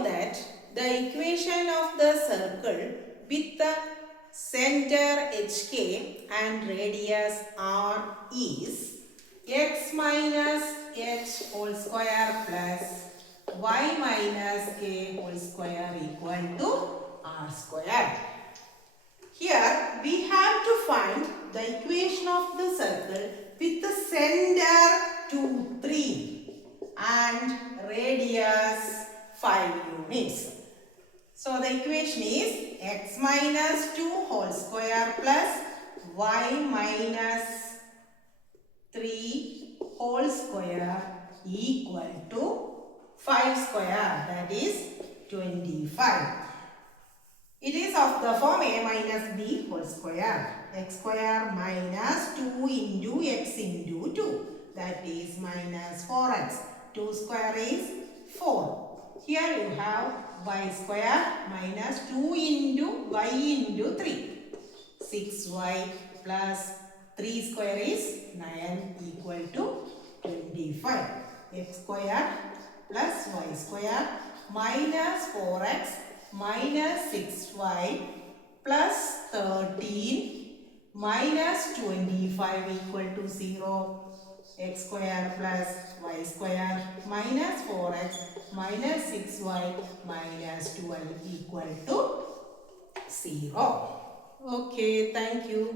know that the equation of the circle with the center HK and radius R is x minus h whole square plus y minus k whole square equal to R square. Here we have to find the equation of the circle with the center 2, 3 and radius 5 units. So the equation is x minus 2 whole square plus y minus 3 whole square equal to 5 square, that is 25. It is of the form a minus b whole square. X square minus 2 into x into 2. That is minus 4x. 2 square is 4. Here you have y square minus 2 into y into 3. 6y plus 3 square is 9 equal to 25. X square plus y square minus 4x minus 6y plus 13 minus 25 equal to 0. X square plus y square minus 4x minus 6y minus 12 equal to 0. Okay, thank you.